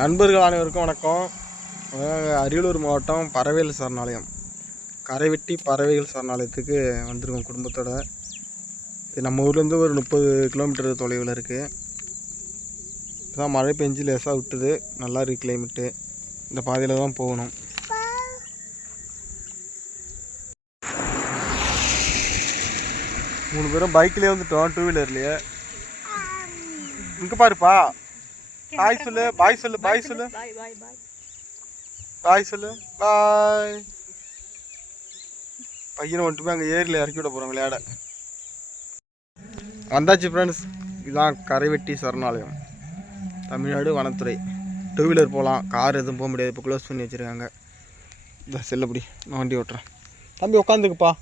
நண்பர்கள் அனைவருக்கும் வணக்கம். அரியலூர் மாவட்டம் பறவைகள் சரணாலயம். கரைவெட்டி பறவைகள் சரணாலயத்துக்கு வந்திருக்கோம் குடும்பத்தோட. இது நம்ம ஊர்லேருந்து ஒரு முப்பது கிலோமீட்டர் தொலைவில் இருக்குது இப்போதான் மழை பெஞ்சு லேசாக விட்டுது. நல்லா இருக்குது கிளைமேட்டு இந்த பாதையில் தான் போகணும். மூணு பேரும் பைக்லேயே வந்துட்டோம் டூ வீலர்லேயே இங்கே பாருப்பா. பாய் சொல்லு பாய் சொல்லு பாய் சொல்லு பாய் சொல்லு பாய் பையனை வந்துட்டு அங்கே ஏரியில் இறக்கி விட போகிறோம் விளையாட. வந்தாச்சு ஃப்ரெண்ட்ஸ் இதுதான் கரைவெட்டி சரணாலயம். தமிழ்நாடு வனத்துறை. டூ வீலர் போகலாம் கார் எதுவும் போக முடியாது. இப்போ க்ளோஸ் பண்ணி வச்சுருக்காங்க. இந்த செல்லப்படி நான் வண்டி ஓட்டுறேன். தம்பி உட்காந்துக்குப்பா.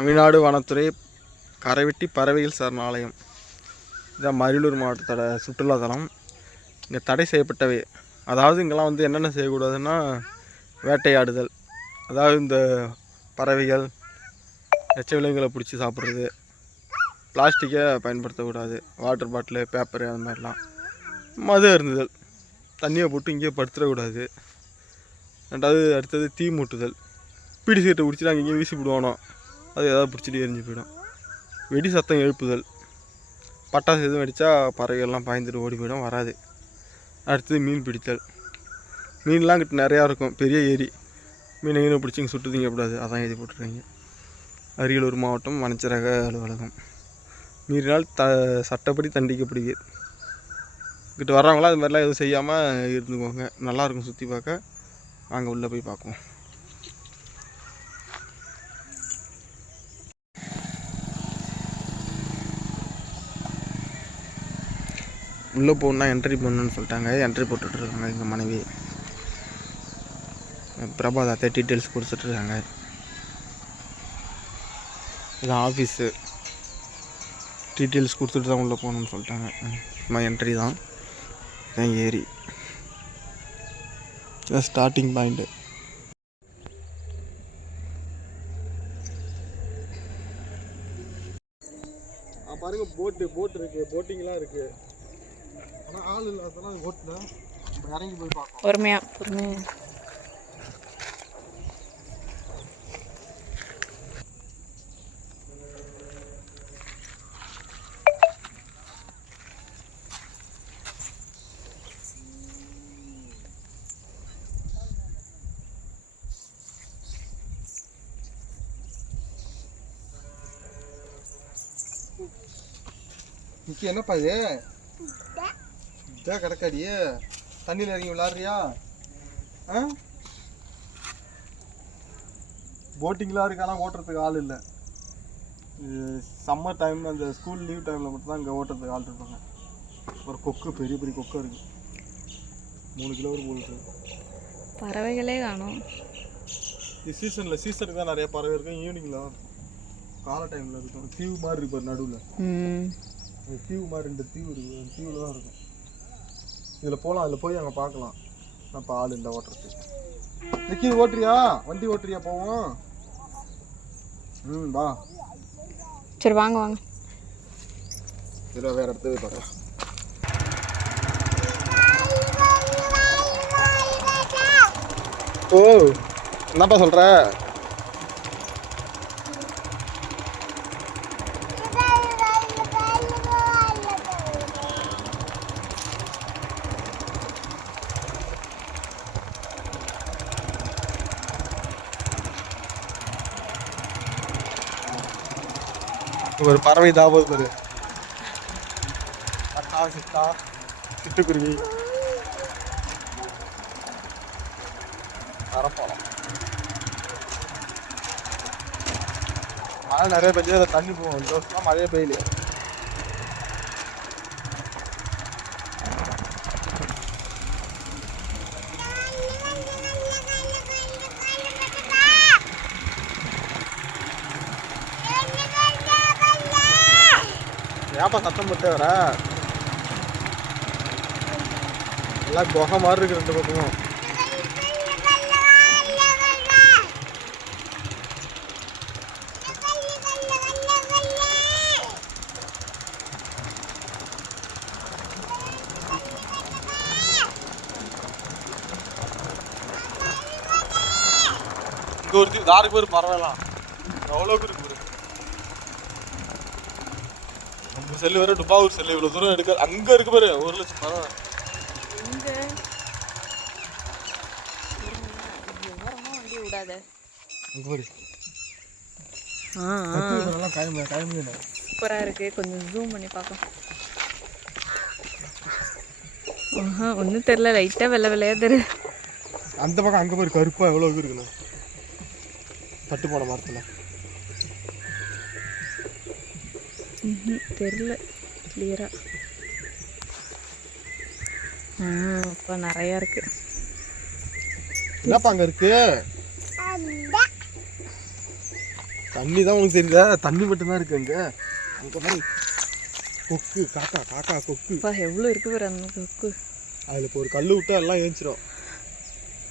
தமிழ்நாடு வனத்துறை கரைவெட்டி பறவைகள் சரணாலயம் இதான் மரியலூர் மாவட்டத்தோட சுற்றுலாத்தலம் இங்கே தடை செய்யப்பட்டவை. அதாவது இங்கெல்லாம் வந்து என்னென்ன செய்யக்கூடாதுன்னா வேட்டையாடுதல். அதாவது இந்த பறவைகள் எச்ச விலங்குகளை பிடிச்சி சாப்பிட்றது. பிளாஸ்டிக்கை பயன்படுத்தக்கூடாது. வாட்டர் பாட்டிலு பேப்பரு அந்த மாதிரிலாம். மது அருந்துதல். தண்ணியை போட்டு இங்கேயே படுத்துடக்கூடாது. ரெண்டாவது அடுத்தது தீ மூட்டுதல். பீடி சீட்டை குடிச்சிட்டு அங்கே இங்கேயும் வீசி விடுவானோ அது ஏதாவது பிடிச்சிட்டு எரிஞ்சு போயிடும். வெடி சத்தம் எழுப்புதல். பட்டாசு எதுவும் வெடித்தா பறவைகள்லாம் பாய்ந்துட்டு ஓடி போயிடும் வராது. அடுத்தது மீன் பிடித்தல். மீன்லாம் கிட்ட நிறையா இருக்கும் பெரிய ஏரி. மீன் மீனை பிடிச்சிங்க சுட்டு திங்கக்கூடாது அதான் எழுதி போட்டுருக்கீங்க. அரியலூர் மாவட்டம் வனச்சரக அலுவலகம். மீறினால் த சட்டப்படி தண்டிக்கப்படுகிறது கிட்ட வர்றவங்களாம் அது மாதிரிலாம் எதுவும் செய்யாமல் இருந்துக்கோங்க. நல்லாயிருக்கும் சுற்றி பார்க்க. நாங்கள் உள்ளே போய் பார்க்குவோம். உள்ளே போகணுன்னா என்ட்ரி பண்ணணும்னு சொல்லிட்டாங்க. என்ட்ரி போட்டுட்ருக்காங்க எங்கள் மனைவி. பிரபாதாத்தை டீட்டெயில்ஸ் கொடுத்துட்ருக்காங்க இது ஆஃபீஸு டீட்டெயில்ஸ் கொடுத்துட்டு தான் உள்ளே போகணும்னு சொல்லிட்டாங்க. சும்மா என்ட்ரி தான். இதான் ஏரி. இதான் ஸ்டார்டிங் பாயிண்ட்டு பாருங்க போட்டு போட் இருக்கு. போட்டிங்லாம் இருக்கு. ஆள் இல்லாதனால நம்ம இறங்கி போய் பார்க்கலாம் பொறுமையா பொறுமையா. நிக்கி என்னப்பா இதான் கிடக்காடி தண்ணியில் இறங்கி விளாட்றியா? ஆ? போட்டிங்லாம் இருக்கு ஆனால் ஓட்டுறதுக்கு ஆள் இல்லை. சம்மர் டைம் அந்த ஸ்கூல் லீவ் டைமில் மட்டும் தான் இங்கே ஓட்டுறதுக்கு ஆள் இருப்பாங்க. ஒரு கொக்கு பெரிய பெரிய கொக்கு இருக்குது மூணு கிலோ போகுது பறவைகளே காணும். இது சீசனில் சீசனுக்கு தான் நிறைய பறவை இருக்கும். ஈவினிங்கில் காலை டைமில் இருக்கும். தீவு மாதிரி இருப்பார் நடுவில். தீவு மாதிரி ரெண்டு தீவு இருக்குது தீவில் தான் இருக்கும். இதில் போகலாம் அதில் போய் அங்கே பார்க்கலாம். நான் ஆள் இல்லை ஓட்டுறதுக்கு. நிக்கி ஓட்டுறியா? வண்டி ஓட்டுறியா போவோம். ம் வா. சரி வாங்க வாங்க. இதில் வேறு இடத்துல போய் பார்க்கலாம். ஓ என்னப்பா சொல்கிற ஒரு பறவை தாபது ஒரு அட்டா சித்தா சிட்டுக்குருவி. வரப்போலாம். மழை நிறைய பெஞ்சு அதில் தண்ணி போகும். இந்த மழையே பெய்யலையே. ஏப்பா சத்தம் போட்டு வர? எல்லாம் குகை மாதிரி இருக்கு ரெண்டு பக்கமும். ஒரு தாருக்கு பேர் பரவாயில்லாம் எவ்வளோ செல்லு வேற டுபாவூர் செல்லு இவ்வளவு தூரம் எடுக்க அங்க இருக்கு பாரு ஒரு லட்சம் வண்டி விடாத அங்க பாரு. ஆ நல்லா காயம் காயம் சூப்பராக இருக்கு. கொஞ்சம் ஜூம் பண்ணி பார்க்கலாம் ஒன்றும் தெரில லைட்டாக வெள்ளை வெள்ளையா தெரியுது அந்த பக்கம் அங்க பாரு கருப்பா எவ்வளவு இருக்குண்ணா தட்டு போன மரத்துல. தெரில. கிளியராக இப்போ நிறையா இருக்கு. என்னப்பா அங்க இருக்கு? தண்ணி தான் உனக்கு தெரியுதா? தண்ணி மட்டும்தான் இருக்கு அங்க. அங்க பாரு. கொக்கு காக்கா காக்கா கொக்கு. அப்பா எவ்வளோ இருக்கு பாரு அந்த கொக்கு. அதில் இப்போ ஒரு கல் விட்டா எல்லாம் ஏஞ்சிரும்.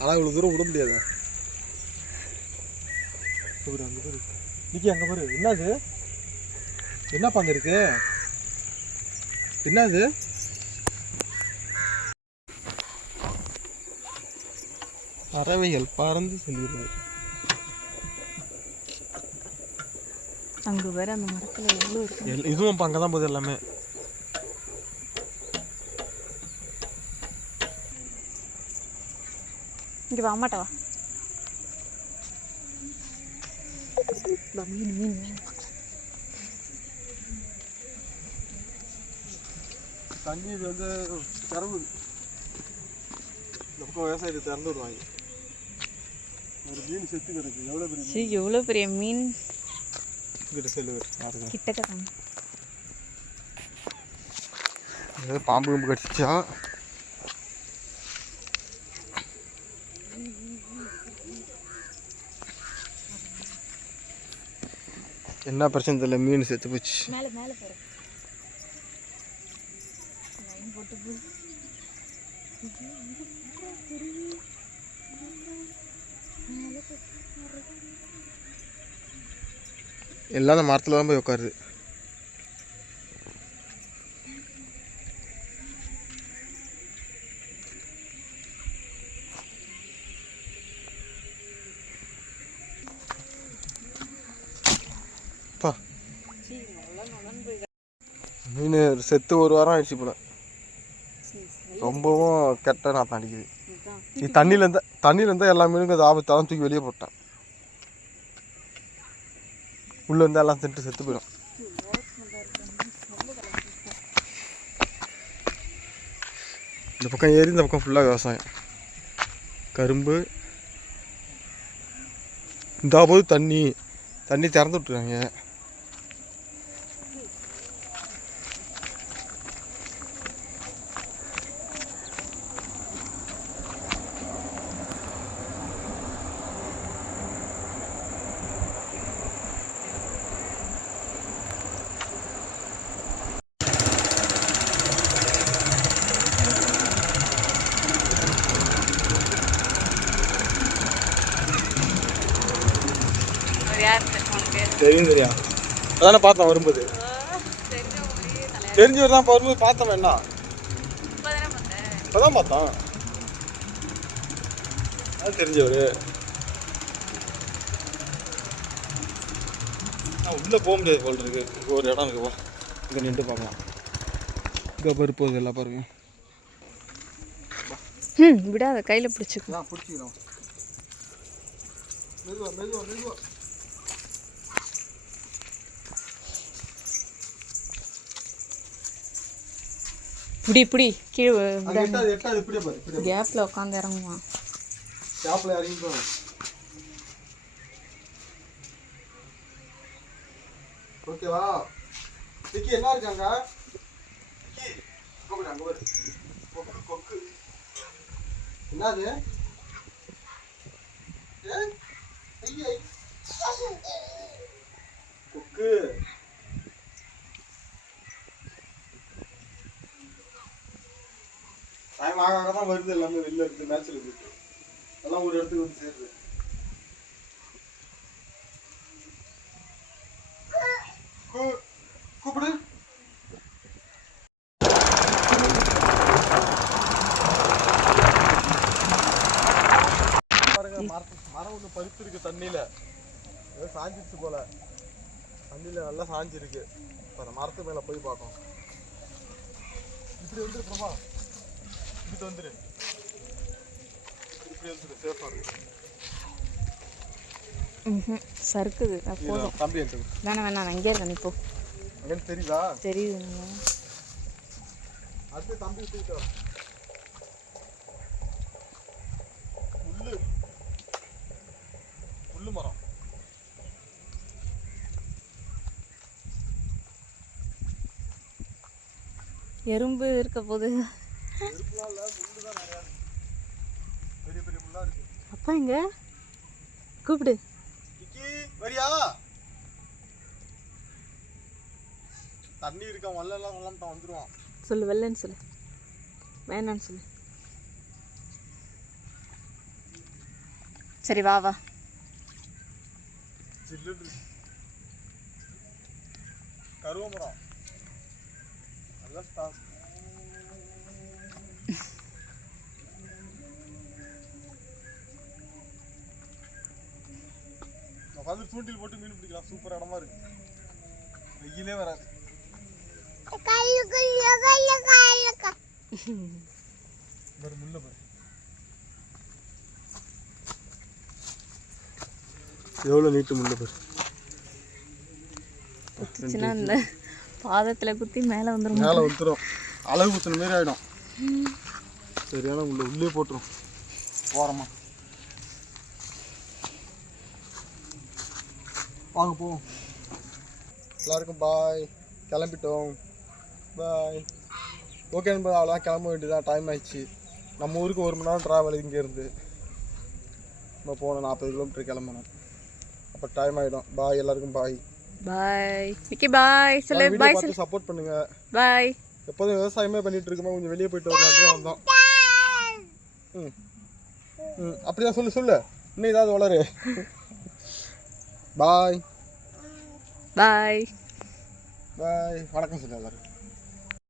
ஆனால் இவ்வளோ தூரம் விட முடியாது? அங்கே பாரு. நிக்கி அங்கே பாரு. என்னது? என்னப்பா அங்கே இருக்கு? என்னது? பறவைகள் பறந்து செல்கிறது. அங்கே வேற அந்த மரத்தில் எவ்வளோ இருக்கு? இதுவும் அங்கே தான் போகுது எல்லாமே. இங்கே வா மாட்டவா மீன் மீன் மீன். தண்ணி வந்து திறவு இந்த பக்கம் விவசாயத்தை திறந்து விடுவாங்க. ஒரு மீன் செத்து கிடக்கு. எவ்வளோ பெரிய சரி எவ்வளோ பெரிய மீன்? கிட்ட பாருங்க கிட்டக்க ஏதாவது பாம்பு கம்பு கடிச்சிச்சா? என்ன பிரச்சனை தெரியல மீன் செத்து போச்சு. அந்த மரத்தில் தான் போய் உட்காருது மீன் செத்து ஒரு வாரம் ஆயிடுச்சு போல. ரொம்பவும் கெட்ட நான் அடிக்குது இது தண்ணியில் இருந்தால் தண்ணியில் இருந்தால் எல்லா மீனுக்கும் அது ஆபத்து அதான் தூக்கி வெளியே போட்டேன். உள்ளே இருந்தால் எல்லாம் தின்ட்டு செத்து போயிடும். இந்த பக்கம் ஏறி இந்த பக்கம் ஃபுல்லாக விவசாயம். கரும்பு இந்த போது தண்ணி. தண்ணி திறந்து விட்ருக்காங்க தெரியும் தெரியும் அதானே பார்த்தேன் வரும்போது. தெரிஞ்சவர் தான் வரும்போது பார்த்தோம் என்ன? இப்போதான் பார்த்தோம் அது தெரிஞ்சவர். உள்ளே போக முடியாது போல் இருக்கு. ஒரு இடம் இருக்குப்பா இங்கே நின்று பார்க்கலாம். இங்கே பருப்பு போகுது எல்லா பருவையும் ம் விடாத கையில் பிடிச்சிக்கோ. நான் பிடிச்சிக்கிறோம் மெதுவா மெதுவா மெதுவா. இப்படி இப்படி கீழே கேப்பில் உட்காந்து இறங்குவான் ஷாப்பில் இறங்கி போங்க ஓகேவா விக்கி என்ன இருக்காங்க கொக்கு என்னது. கொக்கு. டைம் ஆக ஆக தான் வருது எல்லாமே வெளில இருக்குது மேட்ச்சில் இருக்குது எல்லாம் ஒரு இடத்துக்கு வந்து சேருது. கூ- கூப்பிடு. பாருங்க மரத்து மரம் ஒன்று பருத்து தண்ணியில். ஏதோ சாஞ்சிருச்சு போல. தண்ணியில் நல்லா சாஞ்சிருக்கு. இப்போ அந்த மரத்து மேலே போய் பார்க்கும் இப்படி வந்துரு இப்படி வந்துரு. இப்படி வந்துரு சேஃபாக இருக்கு ம்ஹும். சறுக்குது. அது போதும். தம்பி வேணாம் வேணாம். இங்கே இருக்கேன் இப்போ அங்கே தெரியுதா? தெரியுதுங்க. அடுத்து தம்பி தூக்கிட்டு. முள்ளு முள்ளு மரம். எறும்பு இருக்க போது அப்பா எங்க? கூப்பிடு. வரியா? தண்ணி இருக்கான் வல்லெல்லாம் வல்லம்ட்டான் வந்துருவான். சொல்லு வெள்ளன்னு சொல்லு. வேணான்னு சொல்லு. சரி வா வா. ஜில்லுன்னு. இருக்கு. கருவ மரம் நல்லா உட்காந்து தூண்டில் போட்டு மீன் பிடிக்கலாம். சூப்பர் இடமா இருக்கு. வெயிலே வராது. பாரு முள்ள பாரு. எவ்வளோ நீட்டு முள்ள பாரு. குத்துச்சுன்னா இந்த பாதத்தில் குத்தி மேலே வந்துடும் மேலே வந்துடும் அழகு குத்துன மாரி ஆகிடும் சரியான உள்ள உள்ளே போட்டுரும். ஓரமா. வாங்க போவோம். எல்லாருக்கும் பாய் கிளம்பிட்டோம். பாய் ஓகே நண்பர் அவ்வளோ கிளம்ப வேண்டியதான் டைம் ஆயிடுச்சு. நம்ம ஊருக்கு ஒரு மணி நேரம் ட்ராவல் இங்கேருந்து நம்ம போனோம் நாற்பது கிலோமீட்டர் கிளம்பணும். அப்போ டைம் ஆகிடும் பாய் எல்லாருக்கும் பாய் பாய் மிக்கி பாய் சொல்லு. பாய் சப்போர்ட் பண்ணுங்கள் பாய் எப்போதும் விவசாயமே பண்ணிட்டு இருக்கோமா கொஞ்சம் வெளியே போயிட்டு வரலான்ட்டு வந்தோம் ம். ம். அப்படிதான் சொல்லு சொல்லு. இன்னும் ஏதாவது வளரு. பாய் பாய் பாய் வணக்கம் சொல்லு எல்லாரும்